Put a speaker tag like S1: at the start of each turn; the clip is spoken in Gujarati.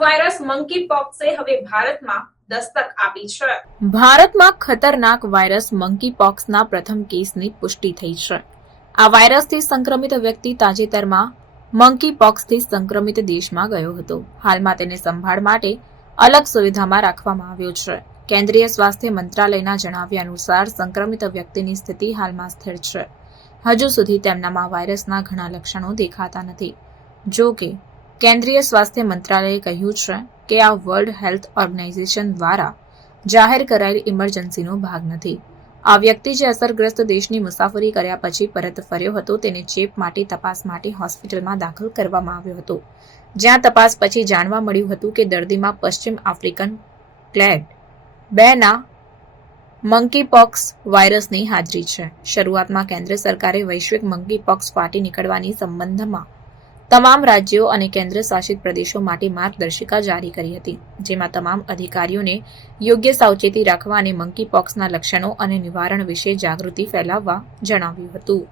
S1: વાયરસ મંકી પોક્સે હવે ભારતમાં દસ્તક આપી છે.
S2: ભારતમાં ખતરનાક વાયરસ મંકી પોક્સના પ્રથમ કેસની પુષ્ટિ થઈ છે. આ વાયરસથી સંક્રમિત વ્યક્તિ તાજેતરમાં મંકી પોક્સથી સંક્રમિત દેશમાં ગયો હતો. હાલમાં તેને સંભાળ માટે અલગ સુવિધામાં રાખવામાં આવ્યો છે. કેન્દ્રીય સ્વાસ્થ્ય મંત્રાલયના જણાવ્યા અનુસાર સંક્રમિત વ્યક્તિની સ્થિતિ હાલમાં સ્થિર છે. હજુ સુધી તેમનામાં વાયરસના ઘણા લક્ષણો દેખાતા નથી. જો કે કેન્દ્રીય સ્વાસ્થ્ય મંત્રાલયે કહ્યું છે કે આ વર્લ્ડ હેલ્થ ઓર્ગેનાઇઝેશન દ્વારા જાહેર કરાયેલ ઇમરજન્સીનો ભાગ નથી. આ વ્યક્તિ જે અસરગ્રસ્ત દેશની મુસાફરી કર્યા પછી પરત ફર્યો હતો, તેને ચેપ માટે, તપાસ માટે હોસ્પિટલમાં દાખલ કરવામાં આવ્યો હતો. જ્યાં તપાસ પછી જાણવા મળ્યું હતું કે દર્દીમાં પશ્ચિમ આફ્રિકન ક્લેડ બેના મંકીપોક્સ વાયરસની હાજરી છે. શરૂઆતમાં કેન્દ્ર સરકારે વૈશ્વિક મંકીપોક્સ ફાટી નીકળવાની સંબંધમાં તમામ રાજ્યો અને કેન્દ્ર શાસિત પ્રદેશો માટે માર્ગદર્શિકા જારી કરી હતી, જેમાં તમામ અધિકારીઓને યોગ્ય સાવચેતી રાખવા અને મંકીપોક્સના લક્ષણો અને નિવારણ વિશે જાગૃતિ ફેલાવવા જણાવ્યું હતું.